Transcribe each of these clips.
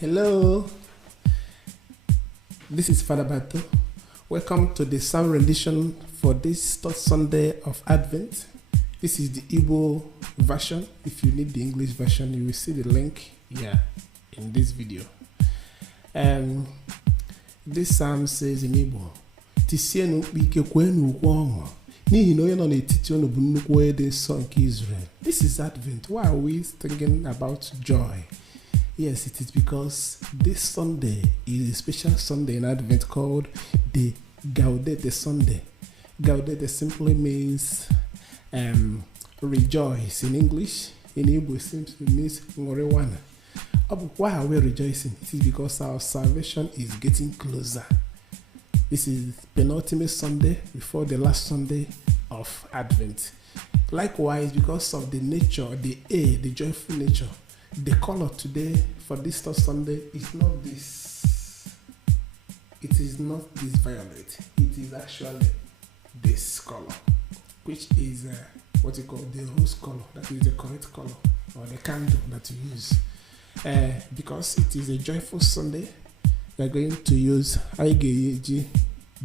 Hello, this is Father Bato. Welcome to the sound rendition for this third Sunday of Advent. This is the Igbo version. If you need the English version, you will see the link here in this video. This psalm says in Igbo, Tisienu ike kwenu ukwu n'ihi na onye nọ n'etiti unu bụ nnukwu onye dị nsọ nke Israel. This is Advent. Why are we thinking about joy? Yes, it is because this Sunday is a special Sunday in Advent called the Gaudete Sunday. Gaudete simply means rejoice in English. In Igbo, it means Ngorewana. Why are we rejoicing? It is because our salvation is getting closer. This is penultimate Sunday before the last Sunday of Advent. Likewise, because of the nature, the joyful nature, the color today for this third Sunday is not this. It is not this violet. It is actually this color, which is what you call the rose color. That is the correct color, or the candle that you use. Because it is a joyful Sunday, we are going to use Aigeyeji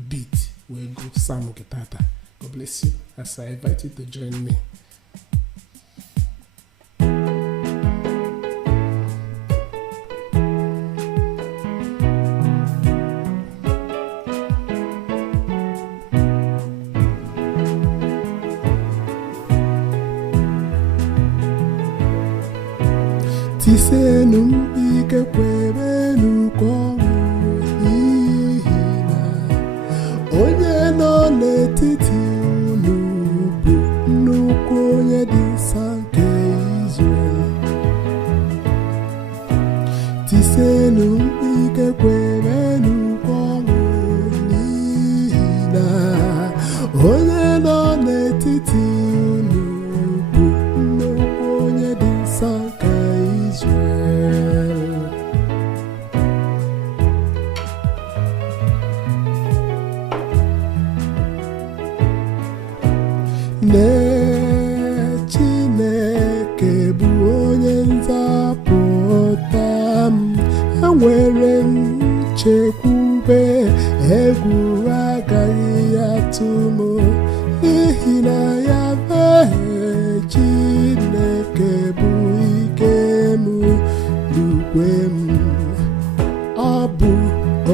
beat. We go Sam Getata. God bless you as I invite you to join me. Tisenu ike kwebenu kongu ihina onye nọ n'etiti unu bụ nnukwu onye dị nsọ nke Israel. Tisenu ike kwebenu kongu ihina onye nọ n'etiti unu bụ nnukwu onye dị nsọ nke Chineke bụ onye nzapụta m, enwere m nchekwube, egwu agaghị atụ m, n'ihi na ya bụ Chineke bụ ike m, n'ukwe m, ọ bụ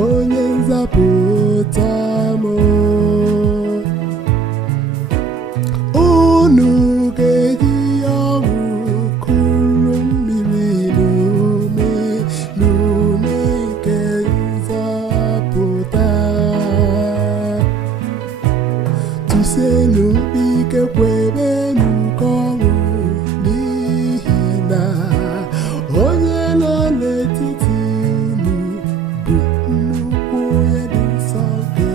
onye nzapụta m. Tisenu ike kwebenu kongu n'ihi na onye nọ n'etiti unu bụ nnukwu onye dị nsọ nke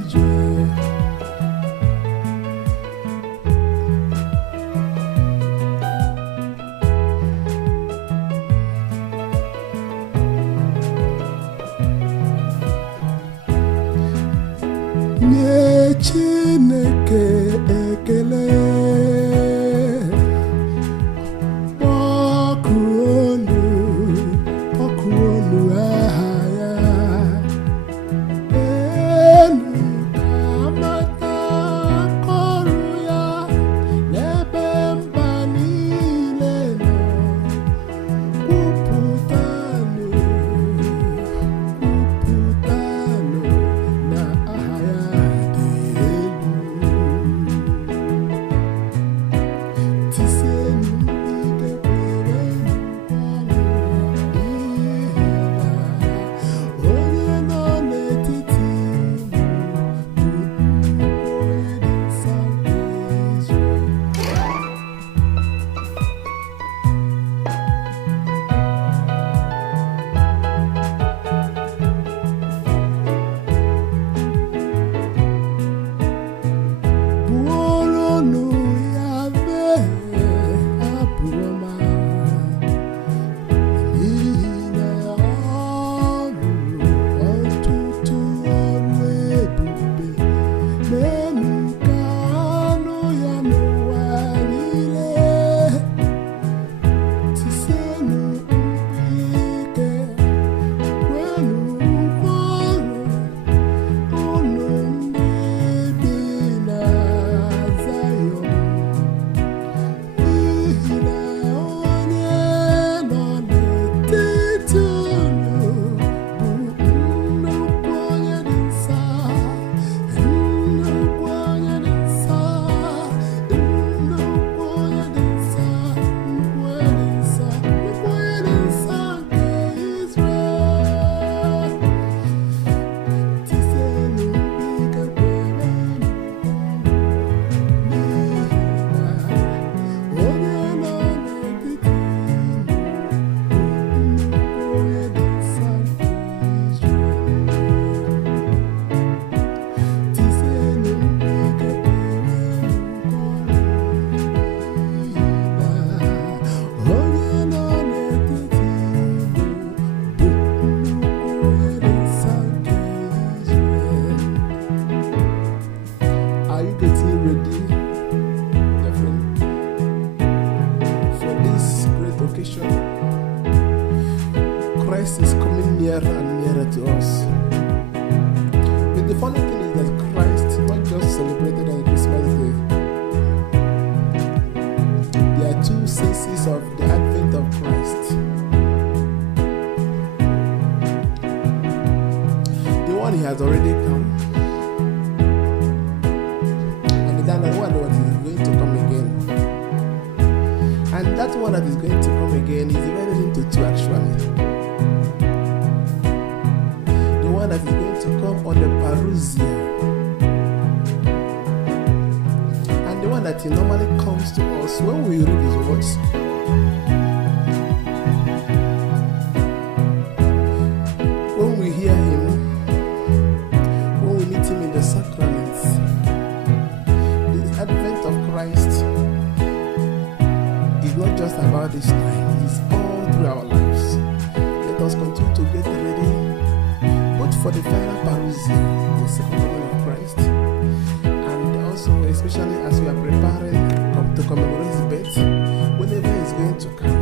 Israel. Nye Chineke ekele, kpọkuonu aha ya, enu ka amata ọrụ ya n'ebe mba niile nọ, kwupụtanụ na aha ya dị elu. occasion, Christ is coming nearer and nearer to us. But the funny thing is that Christ is not just celebrated on Christmas Day. There are two senses of the advent of Christ. The one he has already come, and the other one that is going to come again. And that one that is going to come again is divided into two actually. The one that is going to come on the parousia, and the one that he normally comes to us when we read his words. When we hear him, when we meet him in the sacraments. The advent of Christ is not just about this time, it is all through our lives. Let us continue to get ready, both for the final parousia, the second coming of Christ, and also especially as we are preparing to commemorate his birth, whenever he's going to come.